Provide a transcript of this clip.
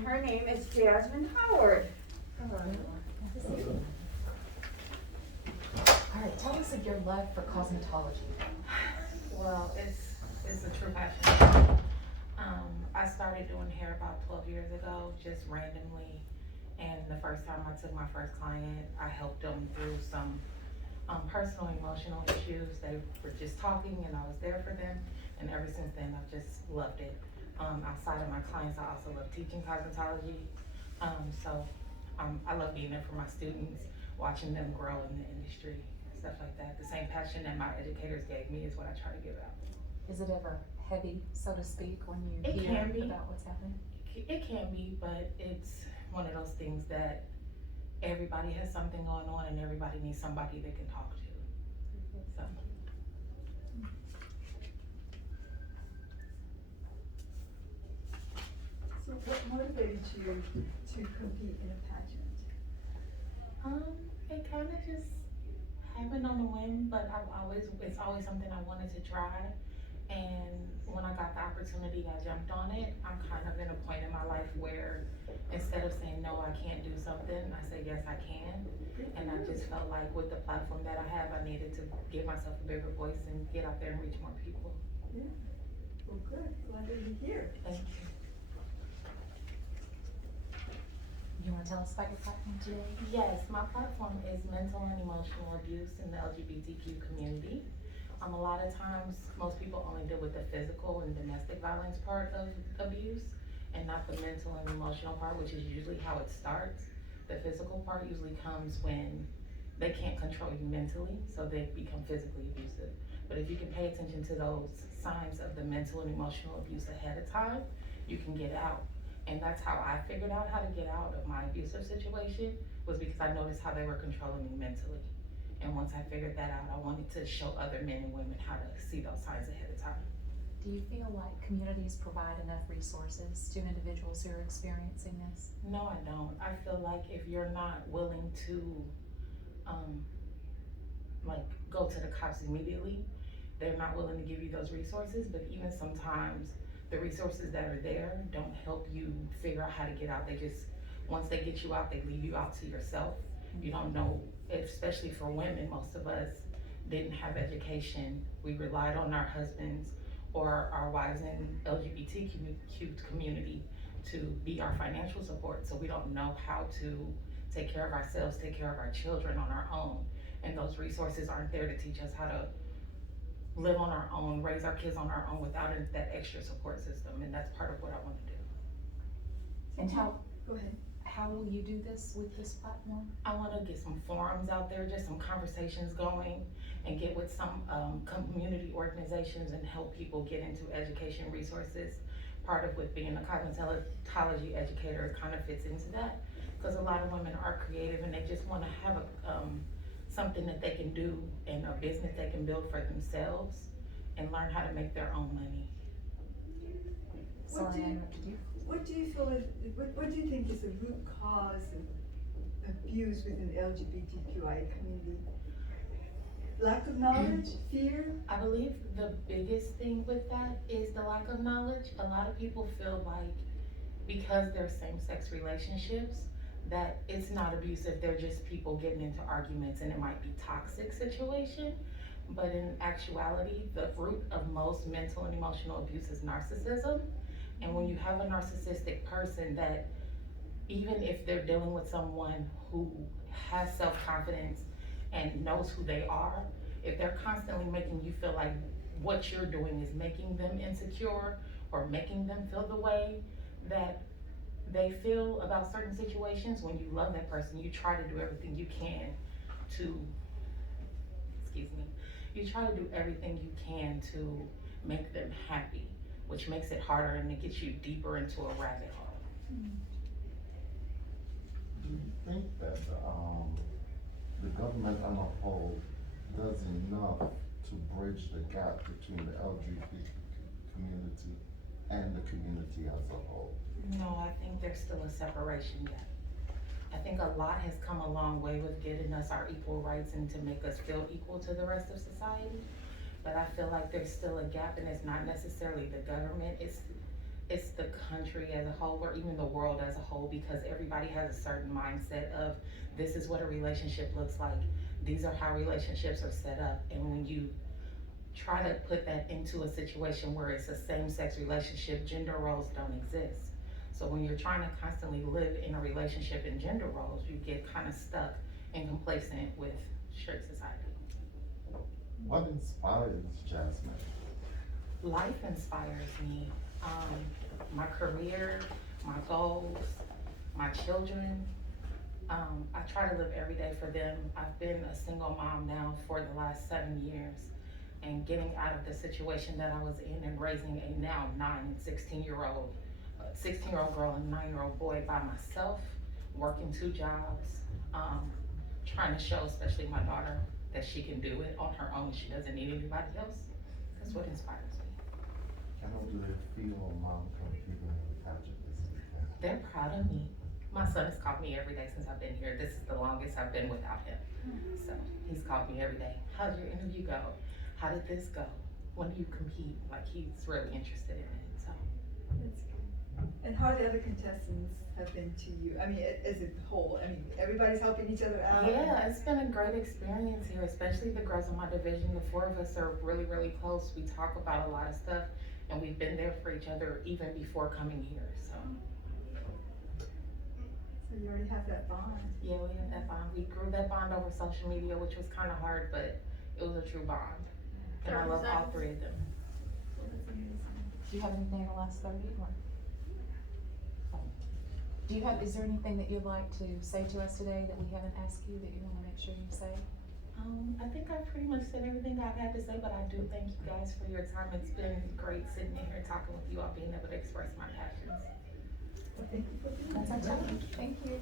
Her name is Jasmine Howard. Hello. Alright, tell us of your love for cosmetology. Well, it's a true passion. I started doing hair about 12 years ago, just randomly. And the first time I took my first client, I helped them through some personal emotional issues. They were just talking and I was there for them. And ever since then, I've just loved it. Outside of my clients, I also love teaching cosmetology. I love being there for my students, watching them grow in the industry, stuff like that. The same passion that my educators gave me is what I try to give out. Is it ever heavy, so to speak, when you It hear can be. about what's happening? It can be, but it's one of those things that everybody has something going on and everybody needs somebody they can talk to. So. So what motivated you to compete in a pageant? It kind of just happened on a whim, but it's always something I wanted to try. And when I got the opportunity, I jumped on it. I'm kind of in a point in my life where instead of saying no, I can't do something, I say yes, I can. And I just felt like with the platform that I have, I needed to give myself a bigger voice and get out there and reach more people. Yeah. Well, good. Glad that you're here. Thank you. You wanna tell us about your platform today? Yes, my platform is mental and emotional abuse in the LGBTQ community. A lot of times, most people only deal with the physical and domestic violence part of abuse and not the mental and emotional part, which is usually how it starts. The physical part usually comes when they can't control you mentally, so they become physically abusive. But if you can pay attention to those signs of the mental and emotional abuse ahead of time, you can get out. And that's how I figured out how to get out of my abusive situation, was because I noticed how they were controlling me mentally. And once I figured that out, I wanted to show other men and women how to see those signs ahead of time. Do you feel like communities provide enough resources to individuals who are experiencing this? No, I don't. I feel like if you're not willing to, go to the cops immediately, they're not willing to give you those resources. But even sometimes, the resources that are there don't help you figure out how to get out. They just, once they get you out, they leave you out to yourself. You don't know, especially for women, most of us didn't have education. We relied on our husbands or our wives in LGBTQ community to be our financial support. So we don't know how to take care of ourselves, take care of our children on our own. And those resources aren't there to teach us how to live on our own, raise our kids on our own without that extra support system. And that's part of what I want to do. And Go ahead. how will you do this with this platform? I want to get some forums out there, just some conversations going, and get with some community organizations and help people get into education resources. Part of with being a cosmetology educator kind of fits into that, because a lot of women are creative and they just want to have something that they can do and a business they can build for themselves and learn how to make their own money. Sorry, I interrupted you. What do you feel is, what do you think is the root cause of abuse within the LGBTQI community? Lack of knowledge, fear? I believe the biggest thing with that is the lack of knowledge. A lot of people feel like because they're same-sex relationships, that it's not abusive, they're just people getting into arguments and it might be toxic situation. But in actuality, the root of most mental and emotional abuse is narcissism. And when you have a narcissistic person that, even if they're dealing with someone who has self-confidence and knows who they are, if they're constantly making you feel like what you're doing is making them insecure or making them feel the way that they feel about certain situations, when you love that person, you try to do everything you can to, you try to do everything you can to make them happy, which makes it harder and it gets you deeper into a rabbit hole. Do you think that the government on a whole does enough to bridge the gap between the LGBT community and the community as a whole? No, I think there's still a separation yet. I think a lot has come a long way with getting us our equal rights and to make us feel equal to the rest of society. But I feel like there's still a gap, and it's not necessarily the government, it's it's the country as a whole, or even the world as a whole, because everybody has a certain mindset of this is what a relationship looks like. These are how relationships are set up. And when you try to put that into a situation where it's a same-sex relationship, gender roles don't exist. So when you're trying to constantly live in a relationship in gender roles, you get kind of stuck and complacent with strict society. What inspires Jasmine? Life inspires me. My career, my goals, my children. I try to live every day for them. I've been a single mom now for the last 7 years, and getting out of the situation that I was in and raising a now 9 and 16-year-old girl and 9-year-old boy by myself, working 2 jobs, trying to show especially my daughter that she can do it on her own. She doesn't need anybody else. That's what inspires me. How do they feel mom competing in the pageant this weekend? They're proud of me. My son has called me every day since I've been here. This is the longest I've been without him. So he's called me every day. How'd your interview go? How did this go? When do you compete? Like, he's really interested in it, so. That's good. And how the other contestants have been to you? I mean, as a whole, I mean, everybody's helping each other out? Yeah, it's been a great experience here, especially the girls in my division. The 4 of us are really, really close. We talk about a lot of stuff, and we've been there for each other even before coming here, so. So you already have that bond. Yeah, we have that bond. We grew that bond over social media, which was kind of hard, but it was a true bond. And I love all 3 of them. That's amazing. Do you have anything in the last 30 or? Is there anything that you'd like to say to us today that we haven't asked you that you wanna make sure you say? I think I pretty much said everything I've had to say, but I do thank you guys for your time. It's been great sitting in here talking with you all, being able to express my passions. Well, thank you for being here. That's our time. Thank you.